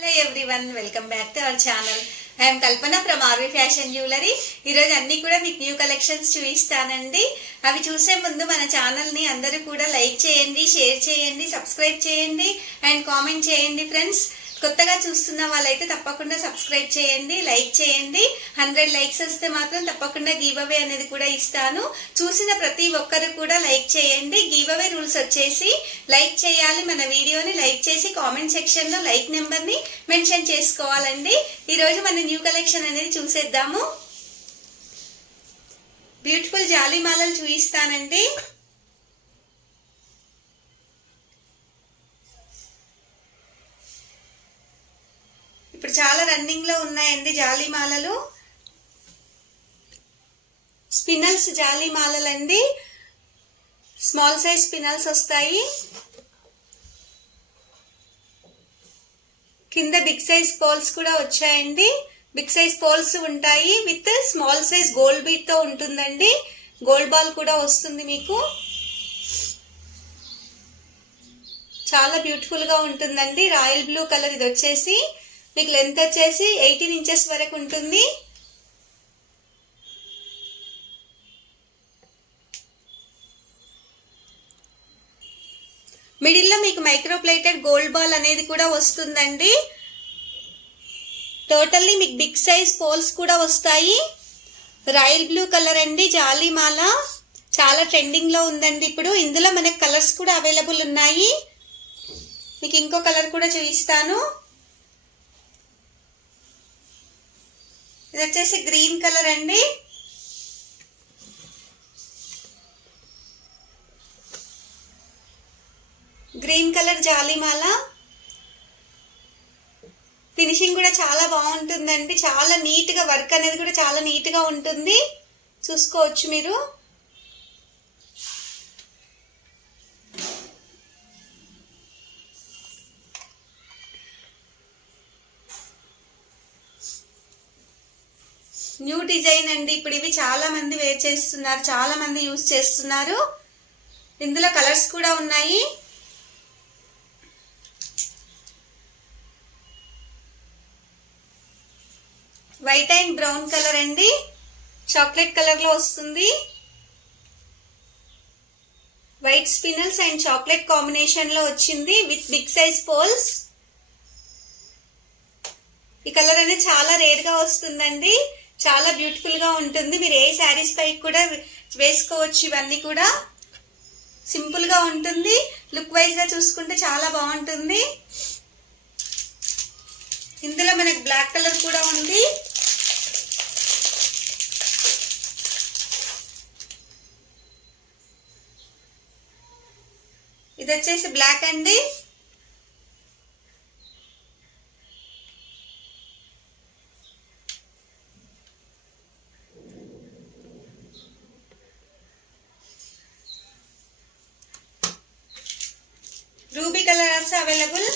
Hello everyone, welcome back to our channel. I'm Kalpana from RV fashion jewellery. ఈరోజు అన్ని కూడా మీకు న్యూ కలెక్షన్స్ చూపిస్తానండి. అవి చూసే ముందు మన ఛానల్ని అందరూ కూడా లైక్ చేయండి, షేర్ చేయండి, సబ్స్క్రైబ్ చేయండి అండ్ కామెంట్ చేయండి ఫ్రెండ్స్. కొత్తగా చూస్తున్న వాళ్ళైతే తప్పకుండా సబ్స్క్రైబ్ చేయండి, లైక్ చేయండి. 100 లైక్స్ వస్తే మాత్రం తప్పకుండా గివ్ అవే అనేది కూడా ఇస్తాను. చూసిన ప్రతి ఒక్కరు కూడా లైక్ చేయండి. గివ్ అవే రూల్స్ వచ్చేసి లైక్ చేయాలి, మన వీడియోని లైక్ చేసి కామెంట్ సెక్షన్ లో లైక్ నెంబర్ ని మెన్షన్ చేసుకోవాలండి. ఈ రోజు మన న్యూ కలెక్షన్ అనేది చూసేద్దాము. బ్యూటిఫుల్ జాలిమాలలు చూపిస్తానండి. ఇప్పుడు చాలా రన్నింగ్ లో ఉన్నాయండి జాలిమాలలు. స్పినల్స్ జాలిమాలలండి. స్మాల్ సైజ్ స్పినల్స్ వస్తాయి. కింద బిగ్ సైజ్ పోల్స్ కూడా వచ్చాయండి. బిగ్ సైజ్ పోల్స్ ఉంటాయి with small size gold beat తో ఉంటుందండి. గోల్డ్ బాల్ కూడా వస్తుంది మీకు. చాలా బ్యూటిఫుల్ గా ఉంటుందండి. రాయల్ బ్లూ కలర్ ఇది వచ్చేసి మీకు లెంత్ వచ్చేసి 18 ఇంచెస్ వరకు ఉంటుంది. మిడిల్ లో మీకు మైక్రో ప్లేటెడ్ గోల్డ్ బాల్ అనేది కూడా వస్తుందండి. టోటల్లీ మీకు బిగ్ సైజ్ పోల్స్ కూడా వస్తాయి. రాయల్ బ్లూ కలర్ అండి జాలిమాల. చాలా ట్రెండింగ్ లో ఉందండి ఇప్పుడు. ఇందులో మనకు కలర్స్ కూడా అవైలబుల్ ఉన్నాయి. మీకు ఇంకో కలర్ కూడా చూపిస్తాను. ఇది వచ్చేసి గ్రీన్ కలర్ అండి. గ్రీన్ కలర్ జాలిమాల. ఫినిషింగ్ కూడా చాలా బాగుంటుందండి. చాలా నీట్ గా వర్క్ అనేది కూడా చాలా నీట్ గా ఉంటుంది. చూసుకోవచ్చు మీరు. న్యూ డిజైన్ అండి. ఇప్పుడు ఇవి చాలా మంది వేర్ చేస్తున్నారు, చాలా మంది యూజ్ చేస్తున్నారు. ఇందులో కలర్స్ కూడా ఉన్నాయి. వైట్ అండ్ బ్రౌన్ కలర్ అండి. చాక్లెట్ కలర్ లో వస్తుంది. వైట్ స్పినల్స్ అండ్ చాక్లెట్ కాంబినేషన్ లో వచ్చింది విత్ బిగ్ సైజ్ పోల్స్. ఈ కలర్ అనేది చాలా రేర్ గా వస్తుందండి. చాలా బ్యూటిఫుల్ గా ఉంటుంది. మీరు ఏ శారీస్ పై కూడా వేసుకోవచ్చు. ఇవన్నీ కూడా సింపుల్ గా ఉంటుంది. లుక్ వైజ్ గా చూసుకుంటే చాలా బాగుంటుంది. ఇందులో మనకి బ్లాక్ కలర్ కూడా ఉంది. ఇది వచ్చేసి బ్లాక్ అండి. Ruby colour also available.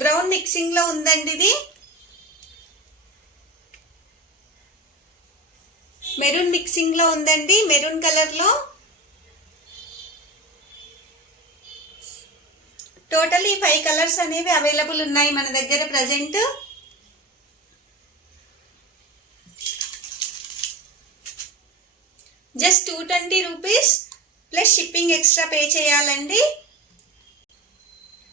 Brown mixing లో ఉందండి ఇది. మెరూన్ మిక్సింగ్ లో ఉందండి, మెరూన్ కలర్ లో. టోటల్ ఈ 5 కలర్స్ అనేవి అవైలబుల్ ఉన్నాయి మన దగ్గర present. Just 220 rupees plus shipping extra pay చేయాలండి.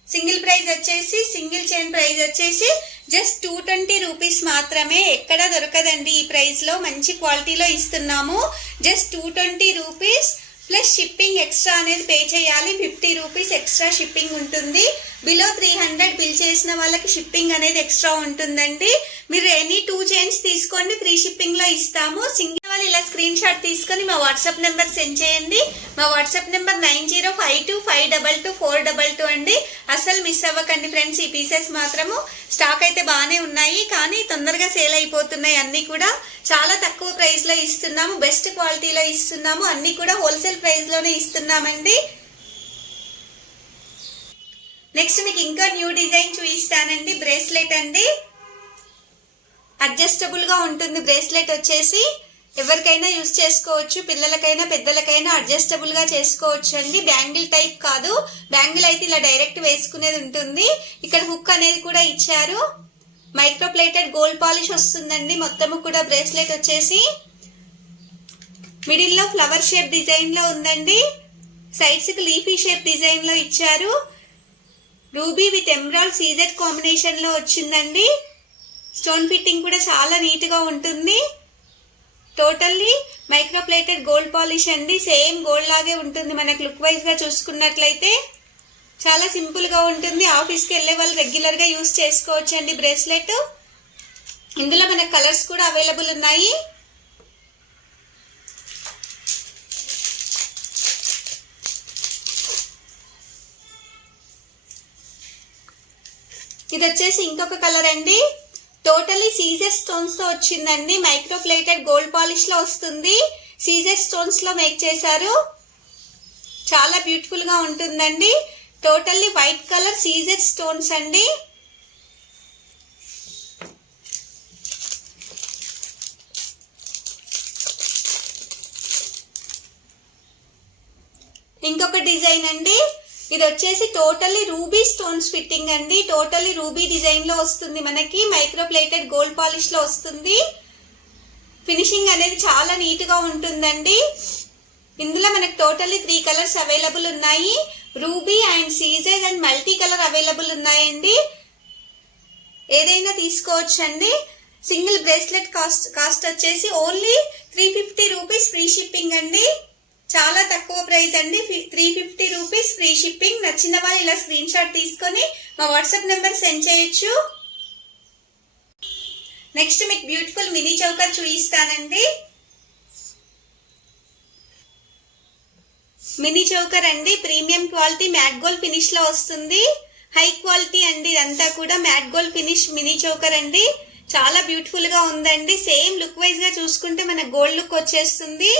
సింగిల్ ప్రైస్ వచ్చేసి, సింగిల్ చైన్ ప్రైస్ వచ్చేసి జస్ట్ 220 రూపీస్ మాత్రమే. ఎక్కడ దొరకదండి ఈ ప్రైస్ లో. మంచి క్వాలిటీలో ఇస్తున్నాము. Just 220 rupees plus shipping extra అనేది పే చేయాలి. 50 రూపీస్ ఎక్స్ట్రా షిప్పింగ్ ఉంటుంది. బిలో 300 బిల్ చేసిన వాళ్ళకి షిప్పింగ్ అనేది ఎక్స్ట్రా ఉంటుందండి. మీరు ఎనీ 2 చైన్స్ తీసుకోండి, ఫ్రీ షిప్పింగ్ లో ఇస్తాము. సింగిల్ వాళ్ళు ఇలా స్క్రీన్ షాట్ తీసుకొని మా వాట్సాప్ నెంబర్ సెండ్ చేయండి. మా వాట్సాప్ నెంబర్ 9052522422 అండి. అసలు మిస్ అవ్వకండి ఫ్రెండ్స్. ఈ పీసెస్ మాత్రము స్టాక్ అయితే బాగానే ఉన్నాయి, కానీ తొందరగా సేల్ అయిపోతున్నాయి. అన్ని కూడా చాలా తక్కువ ప్రైస్ లో ఇస్తున్నాము, బెస్ట్ క్వాలిటీలో ఇస్తున్నాము. అన్ని కూడా హోల్సేల్ ప్రైస్ లోనే ఇస్తున్నామండి. నెక్స్ట్ మీకు ఇంకా న్యూ డిజైన్ చూపిస్తానండి. బ్రేస్లెట్ అండి, అడ్జస్టబుల్ గా ఉంటుంది. బ్రేస్లెట్ వచ్చేసి ఎవరికైనా యూజ్ చేసుకోవచ్చు, పిల్లలకైనా పెద్దలకైనా అడ్జస్టబుల్ గా చేసుకోవచ్చు అండి. బ్యాంగిల్ టైప్ కాదు, బ్యాంగిల్ అయితే ఇలా డైరెక్ట్ వేసుకునేది ఉంటుంది. ఇక్కడ హుక్ అనేది కూడా ఇచ్చారు. మైక్రో ప్లేటెడ్ గోల్డ్ పాలిష్ వస్తుందండి. మొత్తము కూడా బ్రేస్లెట్ వచ్చేసి మిడిల్ లో ఫ్లవర్ షేప్ డిజైన్ లో ఉందండి. సైడ్స్ కి లీఫీ షేప్ డిజైన్ లో ఇచ్చారు. Ruby with emerald CZ combination లో వచ్చిందండి. స్టోన్ ఫిట్టింగ్ కూడా చాలా నీట్ గా ఉంటుంది. Totally micro plated gold polish అండి. సేమ్ గోల్డ్ లాగే ఉంటుంది. మనకు లుక్ వైజ్ గా చూసుకున్నట్లయితే చాలా సింపుల్ గా ఉంటుంది. ఆఫీస్కి వెళ్ళే వాళ్ళు రెగ్యులర్ గా యూస్ చేసుకోవచ్చు అండి బ్రేస్లెట్. ఇందులో మనకు కలర్స్ కూడా అవైలబుల్ ఉన్నాయి. ఇది వచ్చేసి ఇంకొక కలర్ అండి. టోటలీ సీజర్ స్టోన్స్ తో వచ్చిందండి. మైక్రో ప్లేటెడ్ గోల్డ్ పాలిష్ లో వస్తుంది. సీజర్ స్టోన్స్ లో మేక్ చేశారు. చాలా బ్యూటిఫుల్ గా ఉంటుందండి. Totally white colour CZ stones అండి. ఇంకొక డిజైన్ అండి. ఇది వచ్చేసి టోటల్లీ రూబీ స్టోన్స్ ఫిట్టింగ్ అండి. టోటల్లీ రూబీ డిజైన్ లో వస్తుంది. మనకి మైక్రో ప్లేటెడ్ గోల్డ్ పాలిష్ లో వస్తుంది. ఫినిషింగ్ అనేది చాలా నీట్ గా ఉంటుందండి. ఇందులో మనకు టోటల్లీ 3 కలర్స్ అవైలబుల్ ఉన్నాయి. Ruby and CZ and multi colour available ఉన్నాయండి. ఏదైనా తీసుకోవచ్చు అండి. సింగిల్ బ్రేస్లెట్ కాస్ట్ వచ్చేసి ఓన్లీ 350 రూపీస్ ఫ్రీ షిప్పింగ్ అండి. చాలా తక్కువ ప్రైస్ అండి. 350 రూపీస్ ఫ్రీ షిప్పింగ్. నచ్చిన వాళ్ళు ఇలా స్క్రీన్ షాట్ తీసుకొని మా వాట్సాప్ నెంబర్ సెండ్ చేయొచ్చు. నెక్స్ట్ మీకు బ్యూటిఫుల్ మినీ చౌకర్ చూపిస్తానండి. మినీ చౌకర్ అండి. Premium quality matte gold finish లో వస్తుంది. హై క్వాలిటీ అండి. ఇదంతా కూడా matte gold finish mini choker అండి. చాలా బ్యూటిఫుల్ గా ఉందండి. సేమ్ లుక్ వైజ్ గా చూసుకుంటే మన గోల్డ్ లుక్ వచ్చేస్తుంది.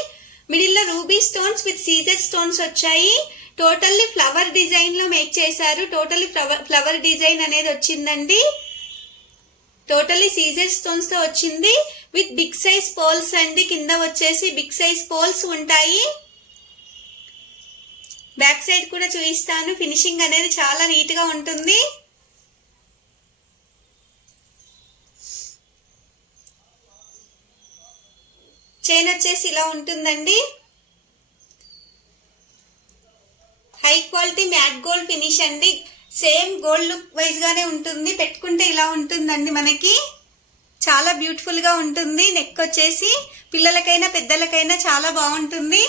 మిడిల్ లో రూబీ స్టోన్స్ విత్ సీజర్ స్టోన్స్ వచ్చాయి. టోటల్లీ ఫ్లవర్ డిజైన్ లో మేక్ చేశారు. టోటల్లీ ఫ్లవర్ డిజైన్ అనేది వచ్చిందండి. టోటల్లీ సీజర్ స్టోన్స్ తో వచ్చింది. విత్ బిగ్ సైజ్ పోల్స్ అండి. కింద వచ్చేసి బిగ్ సైజ్ పోల్స్ ఉంటాయి. బ్యాక్ సైడ్ కూడా చూపిస్తాను. ఫినిషింగ్ అనేది చాలా నీట్ గా ఉంటుంది. చైన్ వచ్చేసి ఇలా ఉంటుందండి. High quality matte gold finish అండి. సేమ్ గోల్డ్ లుక్ వైజ్ గానే ఉంటుంది. పెట్టుకుంటే ఇలా ఉంటుందండి. మనకి చాలా బ్యూటిఫుల్ గా ఉంటుంది. నెక్ వచ్చేసి పిల్లలకైనా పెద్దలకైనా చాలా బాగుంటుంది.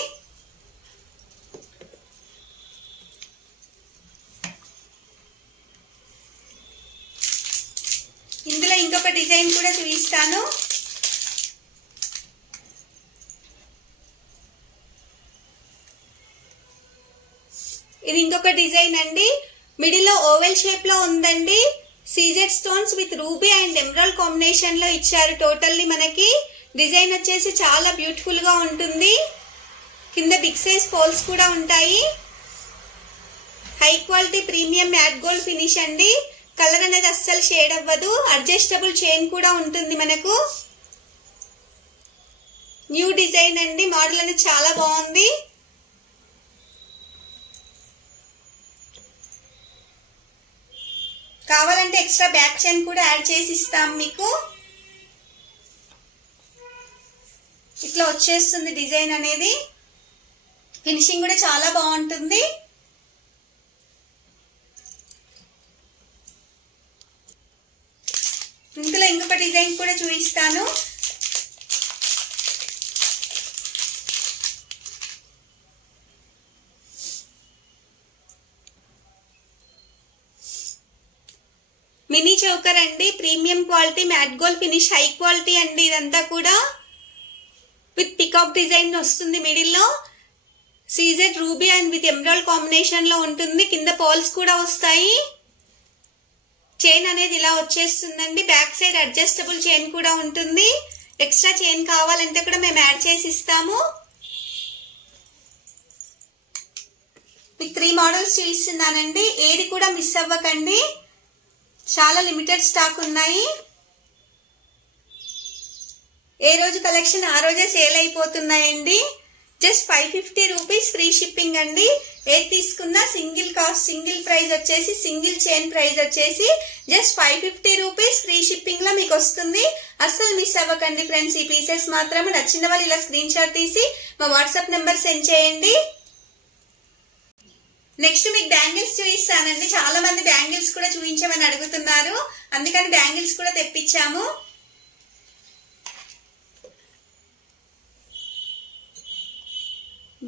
ఇందులో ఇంకొక డిజైన్ కూడా చూపిస్తాను. ఇది ఇంకొక డిజైన్ అండి. మిడిల్ లో ఓవెల్ షేప్ లో ఉందండి. CZ stones with ruby and emerald combination లో ఇచ్చారు. టోటల్లీ మనకి డిజైన్ వచ్చేసి చాలా బ్యూటిఫుల్ గా ఉంటుంది. కింద బిగ్ సైజ్ పోల్స్ కూడా ఉంటాయి. High quality premium matte gold finish అండి. కలర్ అనేది అస్సలు షేడ్ అవ్వదు. అడ్జస్టబుల్ చైన్ కూడా ఉంటుంది మనకు. న్యూ డిజైన్ అండి. మోడల్ అనేది చాలా బాగుంది. కావాలంటే ఎక్స్ట్రా బ్యాక్ చైన్ కూడా యాడ్ చేసి ఇస్తాం మీకు. ఇట్లా వచ్చేస్తుంది డిజైన్ అనేది. ఫినిషింగ్ కూడా చాలా బాగుంటుంది. ఇందులో ఇంకొక డిజైన్ కూడా చూపిస్తాను. మినీ చౌకర్ అండి. Premium quality matte gold finish high quality అండి. ఇదంతా కూడా విత్ పికాక్ డిజైన్ వస్తుంది. మిడిల్ లో CZ ruby and with emerald combination లో ఉంటుంది. కింద పాల్స్ కూడా వస్తాయి. చైన్ అనేది ఇలా వచ్చేస్తుందండి. బ్యాక్ సైడ్ అడ్జస్టబుల్ చైన్ కూడా ఉంటుంది. ఎక్స్ట్రా చైన్ కావాలంటే కూడా మేము యాడ్ చేసి ఇస్తాము. మీకు 3 మోడల్స్ చూపిస్తున్నానండి, ఏది కూడా మిస్ అవ్వకండి. చాలా లిమిటెడ్ స్టాక్ ఉన్నాయి. ఏ రోజు కలెక్షన్ ఆ రోజే సేల్ అయిపోతున్నాయండి. జస్ట్ 550 రూపీస్ ఫ్రీ షిప్పింగ్ అండి. ఏది తీసుకున్నా సింగిల్ కాస్ట్, సింగిల్ ప్రైస్ వచ్చేసి, సింగిల్ చైన్ ప్రైస్ వచ్చేసి జస్ట్ 550 రూపీస్ ఫ్రీ షిప్పింగ్ లో మీకు వస్తుంది. అస్సలు మిస్ అవ్వకండి ఫ్రెండ్స్. ఈ పీసెస్ మాత్రం నచ్చిన వాళ్ళు ఇలా స్క్రీన్ షాట్ తీసి మా వాట్సాప్ నెంబర్ సెండ్ చేయండి. నెక్స్ట్ మీకు బ్యాంగిల్స్ చూపిస్తానండి. చాలా మంది బ్యాంగిల్స్ కూడా చూపించమని అడుగుతున్నారు, అందుకని బ్యాంగిల్స్ కూడా తెప్పించాము.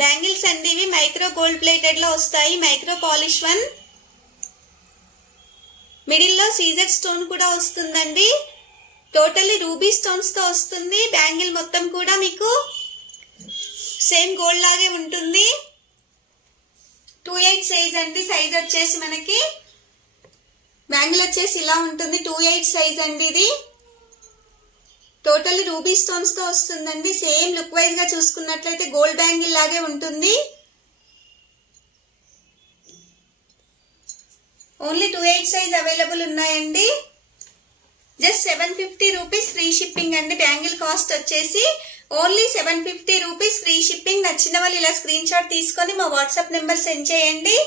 బ్యాంగిల్స్ అండి ఇవి మైక్రో గోల్డ్ ప్లేటెడ్ లో వస్తాయి. మైక్రో పాలిష్ వన్, మిడిల్ లో సీజర్ స్టోన్ కూడా వస్తుందండి. టోటల్లీ రూబీ స్టోన్స్ తో వస్తుంది. బ్యాంగిల్ మొత్తం కూడా మీకు సేమ్ గోల్డ్ లాగే ఉంటుంది. 28 సైజ్ అండి. సైజ్ వచ్చేసి మనకి బ్యాంగిల్ వచ్చేసి ఇలా ఉంటుంది. 28 సైజ్ అండి ఇది. టోటల్లీ రూబీ స్టోన్స్ తో వస్తుందండి. సేమ్ లుక్ వైజ్ గా చూసుకున్నట్లయితే గోల్డ్ బ్యాంగిల్ లాగే ఉంటుంది. ఓన్లీ 28 సైజ్ అవైలబుల్ ఉన్నాయండి. జస్ట్ 750 రూపీస్ ఫ్రీ షిప్పింగ్ అండి. బ్యాంగిల్ కాస్ట్ వచ్చేసి ఓన్లీ 750 రూపీస్ ఫ్రీ షిప్పింగ్. నచ్చిన వాళ్ళు ఇలా స్క్రీన్ షాట్ తీసుకొని మా వాట్సాప్ నెంబర్ సెండ్ చేయండి.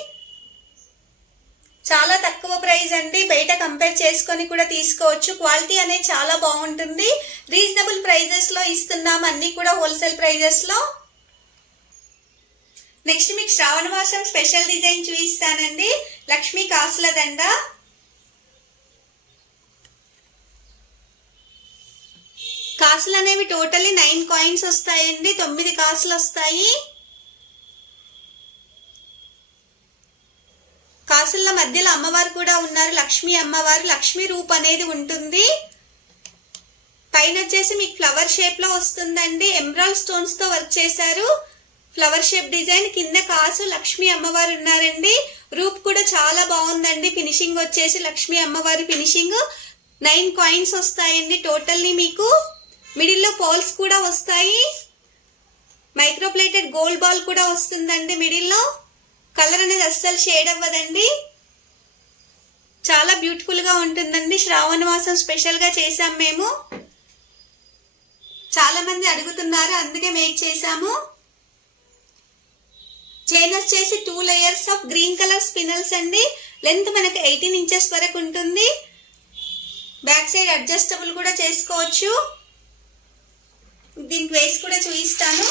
చాలా తక్కువ ప్రైస్ అండి. బయట కంపేర్ చేసుకొని కూడా తీసుకోవచ్చు. క్వాలిటీ అనేది చాలా బాగుంటుంది. రీజనబుల్ ప్రైజెస్ లో ఇస్తున్నాం, అన్ని కూడా హోల్సేల్ ప్రైజెస్ లో. నెక్స్ట్ మీకు శ్రావణ మాసం స్పెషల్ డిజైన్ చూపిస్తానండి. లక్ష్మీ కాసుల దండ. కాసులు అనేవి టోటల్లీ 9 కాయిన్స్ వస్తాయండి. 9 కాసులు వస్తాయి. కాసుల మధ్యలో అమ్మవారు కూడా ఉన్నారు, లక్ష్మీ అమ్మవారు. లక్ష్మీ రూప్ అనేది ఉంటుంది. పైన వచ్చేసి మీకు ఫ్లవర్ షేప్ లో వస్తుందండి. ఎమరాల్డ్ స్టోన్స్ తో వర్క్ చేశారు. Flower shape design. కింద కాసు లక్ష్మీ అమ్మవారు ఉన్నారండి. రూప్ కూడా చాలా బాగుందండి. ఫినిషింగ్ వచ్చేసి లక్ష్మీ అమ్మవారి ఫినిషింగ్. 9 కాయిన్స్ వస్తాయండి టోటల్లీ మీకు. మిడిల్ లో పోల్స్ కూడా వస్తాయి. మైక్రో ప్లేటెడ్ గోల్డ్ బాల్ కూడా వస్తుందండి మిడిల్ లో. కలర్ అనేది అస్సలు షేడ్ అవ్వదండి. చాలా బ్యూటిఫుల్ గా ఉంటుందండి. శ్రావణ మాసం స్పెషల్ గా చేసాం మేము. చాలా మంది అడుగుతున్నారు, అందుకే మేక్ చేసాము. చైన్ వచ్చేసి 2 layers of green colour spinels అండి. లెంత్ మనకి 18 ఇంచెస్ వరకు ఉంటుంది. బ్యాక్ సైడ్ అడ్జస్టబుల్ కూడా చేసుకోవచ్చు. దీనికి వేసి కూడా చూపిస్తాను.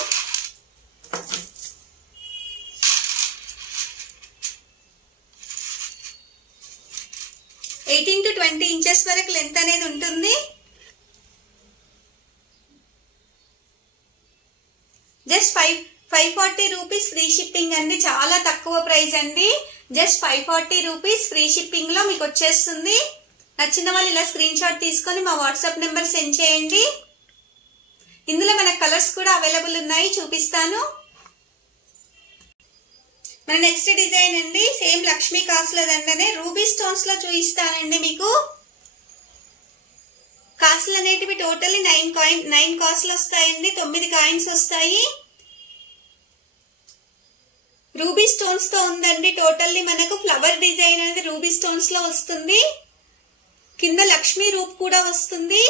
18 to 20 ఇంచెస్ వరకు లెంత్ అనేది ఉంటుంది. జస్ట్ 540 రూపీస్ ఫ్రీ షిప్పింగ్ అండి. చాలా తక్కువ ప్రైస్ అండి. జస్ట్ 540 రూపీస్ ఫ్రీ షిప్పింగ్ లో మీకు వచ్చేస్తుంది. నచ్చిన వాళ్ళు ఇలా స్క్రీన్ షాట్ తీసుకొని మా వాట్సాప్ నెంబర్ సెండ్ చేయండి. ఇందులో మన కలర్స్ కూడా అవైలబుల్ ఉన్నాయి, చూపిస్తాను. మన నెక్స్ట్ డిజైన్ అండి సేమ్ లక్ష్మీ కాసుల దండనే రూబీ స్టోన్స్ లో చూపిస్తానండి మీకు. కాసులు అనేటివి టోటల్లీ 9 కాసులు వస్తాయండి. 9 కాయిన్స్ వస్తాయి. రూబీ స్టోన్స్ తో ఉందండి. టోటల్లీ మనకు ఫ్లవర్ డిజైన్ అనేది రూబీ స్టోన్స్ లో వస్తుంది. కింద లక్ష్మీ రూప్ కూడా వస్తుంది.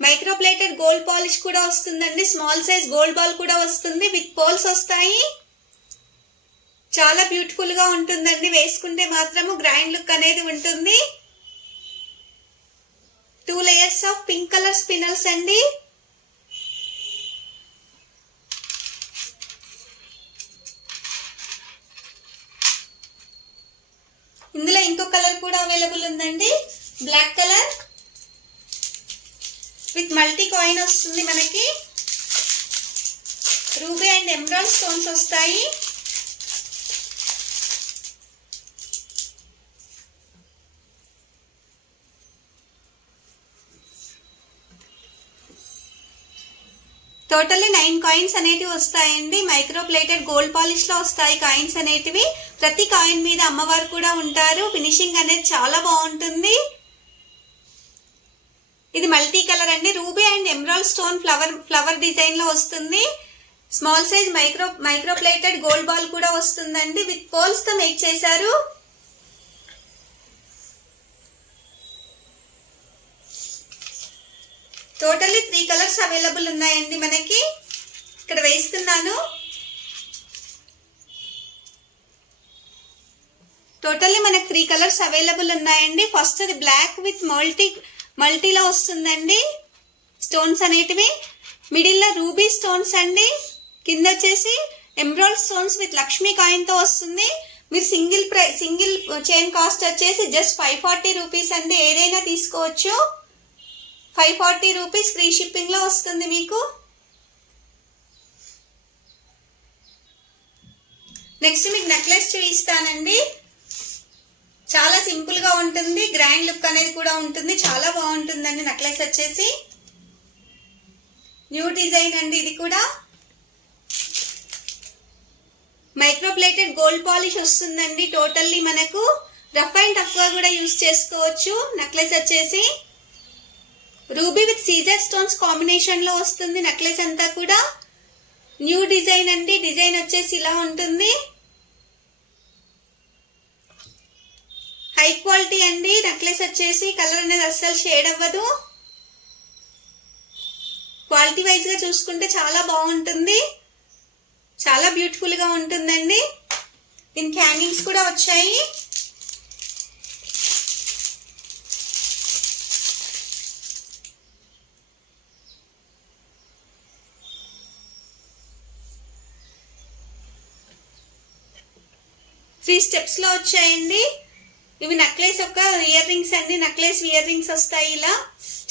మైక్రో ప్లేటెడ్ గోల్డ్ పాలిష్ కూడా వస్తుందండి. స్మాల్ సైజ్ గోల్డ్ బాల్ కూడా వస్తుంది. విత్ పోల్స్ వస్తాయి. చాలా బ్యూటిఫుల్ గా ఉంటుందండి. వేసుకుంటే మాత్రము గ్రాండ్ లుక్ అనేది ఉంటుంది. 2 layers of pink colour spinels అండి. ఇందులో ఇంకో కలర్ కూడా అవైలబుల్ ఉందండి, black colour with multi coin వస్తుంది. మనకి రూబీ అండ్ ఎమరాల్డ్ స్టోన్స్ వస్తాయి. టోటల్లీ 9 కాయిన్స్ అనేటివి వస్తాయండి. మైక్రో ప్లేటెడ్ గోల్డ్ పాలిష్ లో వస్తాయి కాయిన్స్ అనేటివి. ప్రతి కాయిన్ మీద అమ్మవారు కూడా ఉంటారు. ఫినిషింగ్ అనేది చాలా బాగుంటుంది. ఇది మల్టీ కలర్ అండి. Ruby and emerald stone flower design లో వస్తుంది. Small size micro plated gold ball కూడా వస్తుందండి. విత్ పోల్స్ తో మేక్ చేశారు. టోటల్లీ 3 కలర్స్ అవైలబుల్ ఉన్నాయండి మనకి. ఇక్కడ వేస్తున్నాను. టోటల్లీ మనకి 3 కలర్స్ అవైలబుల్ ఉన్నాయండి. ఫస్ట్ అది బ్లాక్ విత్ మల్టీలో వస్తుందండి స్టోన్స్ అనేటివి. మిడిల్లో రూబీ స్టోన్స్ అండి. కింద వచ్చేసి emerald stones with Lakshmi coin తో వస్తుంది. మీరు సింగిల్ చైన్ కాస్ట్ వచ్చేసి జస్ట్ 540 రూపీస్ అండి. ఏదైనా తీసుకోవచ్చు. 540 రూపీస్ ఫ్రీ షిప్పింగ్ లో వస్తుంది మీకు. నెక్స్ట్ మీకు నెక్లెస్ చూపిస్తానండి. చాలా సింపుల్ గా ఉంటుంది. గ్రాండ్ లుక్ అనేది కూడా ఉంటుంది. చాలా బాగుంటుందండి. నెక్లెస్ వచ్చేసి న్యూ డిజైన్ అండి. ఇది కూడా మైక్రో ప్లేటెడ్ గోల్డ్ పాలిష్ వస్తుందండి. టోటల్లీ మనకు రఫ్ అండ్ టఫ్ గా కూడా యూజ్ చేసుకోవచ్చు. నెక్లెస్ వచ్చేసి రూబీ విత్ సీజర్ స్టోన్స్ కాంబినేషన్ లో వస్తుంది. నెక్లెస్ అంతా కూడా న్యూ డిజైన్ అండి. డిజైన్ వచ్చేసి ఇలా ఉంటుంది. హై క్వాలిటీ అండి. నెక్లెస్ వచ్చేసి కలర్ అనేది అస్సలు షేడ్ అవ్వదు. క్వాలిటీ వైజ్ గా చూసుకుంటే చాలా బాగుంటుంది. చాలా బ్యూటిఫుల్ గా ఉంటుందండి. దీనికి హ్యాంగింగ్స్ కూడా వచ్చాయి. త్రీ స్టెప్స్ లో వచ్చాయండి. ఇవి నెక్లెస్ యొక్క ఇయర్ రింగ్స్ అండి. నెక్లెస్ ఇయర్ రింగ్స్ వస్తాయి. ఇలా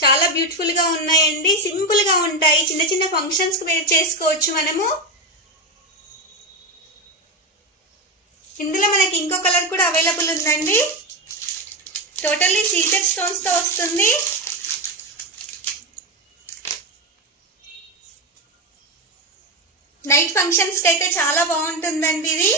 చాలా బ్యూటిఫుల్ గా ఉన్నాయండి. సింపుల్ గా ఉంటాయి. చిన్న చిన్న ఫంక్షన్స్ కి వేర్ చేసుకోవచ్చు మనము. ఇందులో మనకి ఇంకో కలర్ కూడా అవైలబుల్ ఉందండి. టోటల్లీ సీజెడ్ స్టోన్స్ తో వస్తుంది. నైట్ ఫంక్షన్స్ కి అయితే చాలా బాగుంటుందండి. ఇది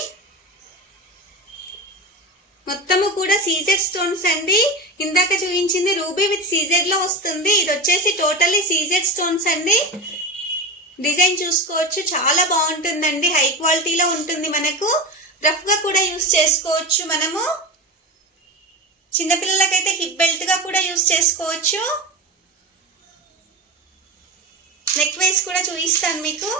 మొత్తము కూడా సీజెడ్ స్టోన్స్ అండి. ఇందాక చూపించింది రూబీ విత్ సీజెడ్ లో వస్తుంది. ఇది వచ్చేసి టోటల్లీ సీజెడ్ స్టోన్స్ అండి. డిజైన్ చూసుకోవచ్చు. చాలా బాగుంటుందండి. హై క్వాలిటీలో ఉంటుంది. మనకు రఫ్ గా కూడా యూస్ చేసుకోవచ్చు. మనము చిన్నపిల్లలకైతే హిప్ బెల్ట్ గా కూడా యూస్ చేసుకోవచ్చు. నెక్ వైస్ కూడా చూపిస్తాను మీకు.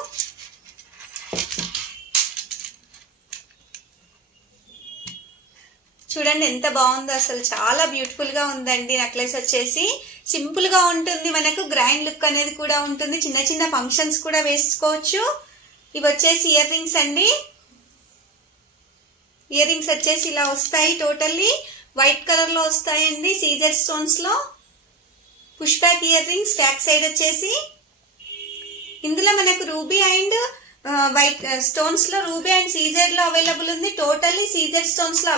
చూడండి ఎంత బాగుందో. అసలు చాలా బ్యూటిఫుల్ గా ఉందండి. నెక్లెస్ వచ్చేసి సింపుల్ గా ఉంటుంది. మనకు గ్రాండ్ లుక్ అనేది కూడా ఉంటుంది. చిన్న చిన్న ఫంక్షన్స్ కూడా వేసుకోవచ్చు. ఇవి వచ్చేసి ఇయర్ రింగ్స్ అండి. ఇయర్ రింగ్స్ వచ్చేసి ఇలా వస్తాయి. టోటల్లీ వైట్ కలర్ లో వస్తాయండి. సీజర్ స్టోన్స్ లో push back ear rings. Back side వచ్చేసి ఇందులో మనకు రూబీ అండ్ వైట్ స్టోన్స్ లో రూబీ అండ్ సీజెడ్ లో అవైలబుల్ ఉంది. టోటల్లీ సీజెడ్ స్టోన్స్ లో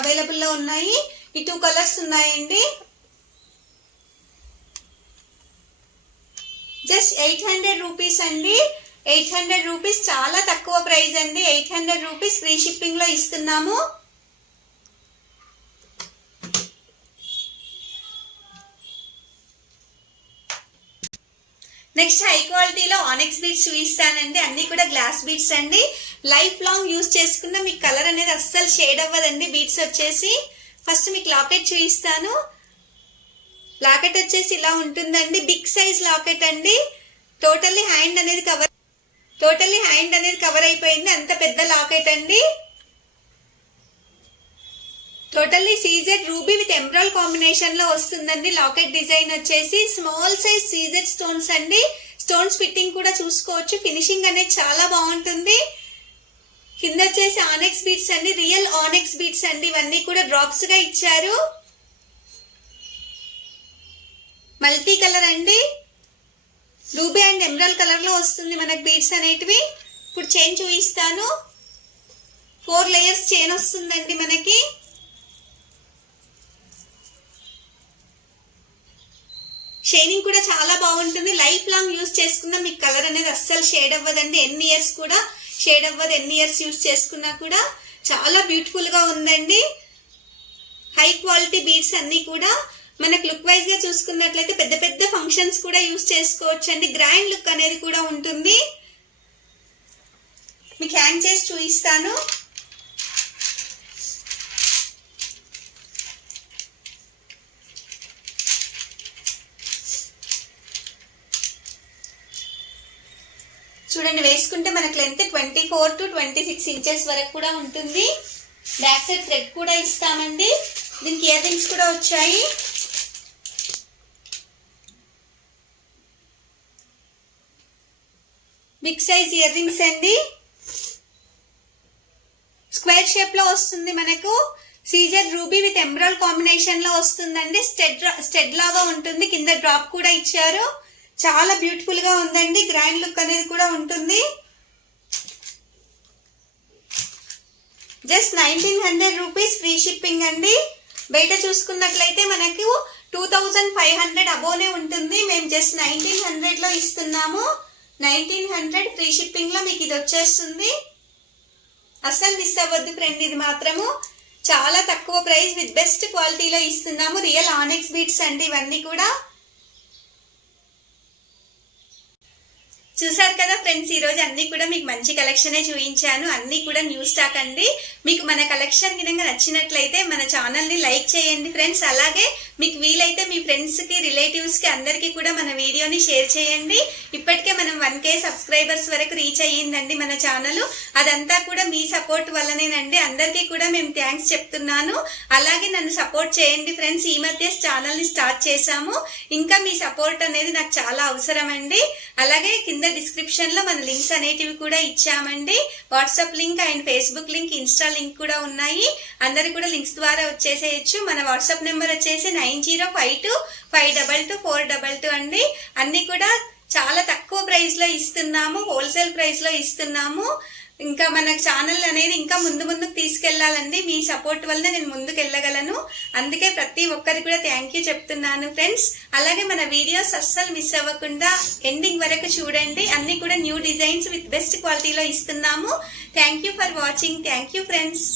అవైలబుల్ లో ఉన్నాయి. ఈ 2 కలర్స్ ఉన్నాయండి. జస్ట్ 800 రూపీస్ అండి. 800 రూపీస్ చాలా తక్కువ ప్రైస్ అండి. 800 రూపీస్ ఫ్రీ షిప్పింగ్ లో ఇస్తున్నాము. నెక్స్ట్ హై క్వాలిటీలో ఆనెక్స్ బీడ్స్ చూపిస్తానండి. అన్ని కూడా గ్లాస్ బీడ్స్ అండి. లైఫ్ లాంగ్ యూజ్ చేసుకున్న మీకు కలర్ అనేది అస్సలు షేడ్ అవ్వదండి. బీడ్స్ వచ్చేసి ఫస్ట్ మీకు లాకెట్ చూపిస్తాను. లాకెట్ వచ్చేసి ఇలా ఉంటుందండి. బిగ్ సైజ్ లాకెట్ అండి. టోటల్లీ హ్యాండ్ అనేది కవర్ అయిపోయింది. అంత పెద్ద లాకెట్ అండి. Totally CZ ruby with emerald combination లో వస్తుందండి. లాకెట్ డిజైన్ వచ్చేసి స్మాల్ సైజ్ సీజెడ్ స్టోన్స్ అండి. స్టోన్స్ ఫిట్టింగ్ కూడా చూసుకోవచ్చు. ఫినిషింగ్ అనేది చాలా బాగుంటుంది. కింద వచ్చేసి ఆనెక్స్ బీడ్స్ అండి. రియల్ ఆనెక్స్ బీడ్స్ అండి. ఇవన్నీ కూడా డ్రాప్స్ గా ఇచ్చారు. మల్టీ కలర్ అండి. రూబీ అండ్ ఎమరాల్డ్ కలర్ లో వస్తుంది మనకు బీడ్స్ అనేటివి. ఇప్పుడు చైన్ చూపిస్తాను. 4 లేయర్స్ చైన్ వస్తుందండి మనకి. షైనింగ్ కూడా చాలా బాగుంటుంది. లైఫ్ లాంగ్ యూజ్ చేసుకున్నా మీకు కలర్ అనేది అస్సలు షేడ్ అవ్వదండి. ఎన్ని ఇయర్స్ కూడా షేడ్ అవ్వదు. ఎన్ని ఇయర్స్ యూజ్ చేసుకున్నా కూడా చాలా బ్యూటిఫుల్ గా ఉందండి. హై క్వాలిటీ బీడ్స్ అన్ని కూడా మనకు లుక్ వైజ్ గా చూసుకున్నట్లయితే పెద్ద పెద్ద ఫంక్షన్స్ కూడా యూజ్ చేసుకోవచ్చు అండి. గ్రాండ్ లుక్ అనేది కూడా ఉంటుంది. మీకు హ్యాంగ్ చేసి చూపిస్తాను. చూడండి, వేసుకుంటే మనకు లెంత్ 24 to 26 ఇంచెస్ వరకు కూడా ఉంటుంది. బ్యాక్ సైడ్ థ్రెడ్ కూడా ఇస్తామండి. దీనికి ఇయర్ రింగ్స్ కూడా వచ్చాయి. బిగ్ సైజ్ ఇయర్ రింగ్స్ అండి. స్క్వేర్ షేప్ లో వస్తుంది. మనకు సీజర్ రూబీ విత్ ఎమరాల్డ్ కాంబినేషన్ లో వస్తుందండి. స్టెడ్ లాగా ఉంటుంది. కింద డ్రాప్ కూడా ఇచ్చారు. చాలా బ్యూటిఫుల్ గా ఉందండి. గ్రాండ్ లుక్ అనేది కూడా ఉంటుంది. జస్ట్ 1900 రూపీస్ ఫ్రీ షిప్పింగ్ అండి. బయట చూసుకున్నట్లయితే మనకు 2500 అబోనే ఉంటుంది. మేము జస్ట్ 1900 లో ఇస్తున్నాము. 1900 ఫ్రీ షిప్పింగ్ లో మీకు ఇది వచ్చేస్తుంది. అస్సలు మిస్ అవ్వద్దు ఫ్రెండ్. ఇది మాత్రము చాలా తక్కువ ప్రైస్ విత్ బెస్ట్ క్వాలిటీలో ఇస్తున్నాము. రియల్ ఆనెక్స్ బీట్స్ అండి ఇవన్నీ కూడా. చూసారు కదా ఫ్రెండ్స్, ఈ రోజు అన్ని కూడా మీకు మంచి కలెక్షనే చూపించాను. అన్ని కూడా న్యూ స్టాక్ అండి. మీకు మన కలెక్షన్ గినంగా నచ్చినట్లయితే మన ఛానల్ ని లైక్ చేయండి ఫ్రెండ్స్. అలాగే మీకు వీలైతే మీ ఫ్రెండ్స్ కి, రిలేటివ్స్ కి అందరికి కూడా మన వీడియోని షేర్ చేయండి. ఇప్పటికే మనం 1K సబ్స్క్రైబర్స్ వరకు రీచ్ అయ్యిందండి మన ఛానల్. అదంతా కూడా మీ సపోర్ట్ వల్లనేనండి. అందరికీ కూడా మేము థ్యాంక్స్ చెప్తున్నాను. అలాగే నన్ను సపోర్ట్ చేయండి ఫ్రెండ్స్. ఈ మధ్య ఛానల్ ని స్టార్ట్ చేశాము. ఇంకా మీ సపోర్ట్ అనేది నాకు చాలా అవసరం అండి. అలాగే కింద డిస్క్రిప్షన్ లో మన లింక్స్ అనేటివి కూడా ఇచ్చామండి. WhatsApp link and Facebook link, Insta link కూడా ఉన్నాయి. అందరు కూడా లింక్స్ ద్వారా వచ్చేసేయచ్చు. మన వాట్సాప్ నెంబర్ వచ్చేసి 9052522422 అండి. అన్ని కూడా చాలా తక్కువ ప్రైస్ లో ఇస్తున్నాము. హోల్సేల్ ప్రైస్ లో ఇస్తున్నాము. ఇంకా మన ఛానల్ అనేది ఇంకా ముందుకు తీసుకెళ్లాలండి. మీ సపోర్ట్ వల్ల నేను ముందుకు వెళ్ళగలను. అందుకే ప్రతి ఒక్కరికి కూడా థ్యాంక్ యూ చెప్తున్నాను ఫ్రెండ్స్. అలాగే మన వీడియోస్ అస్సలు మిస్ అవ్వకుండా ఎండింగ్ వరకు చూడండి. అన్ని కూడా న్యూ డిజైన్స్ విత్ బెస్ట్ క్వాలిటీలో ఇస్తున్నాము. Thank you for watching. Thank you friends.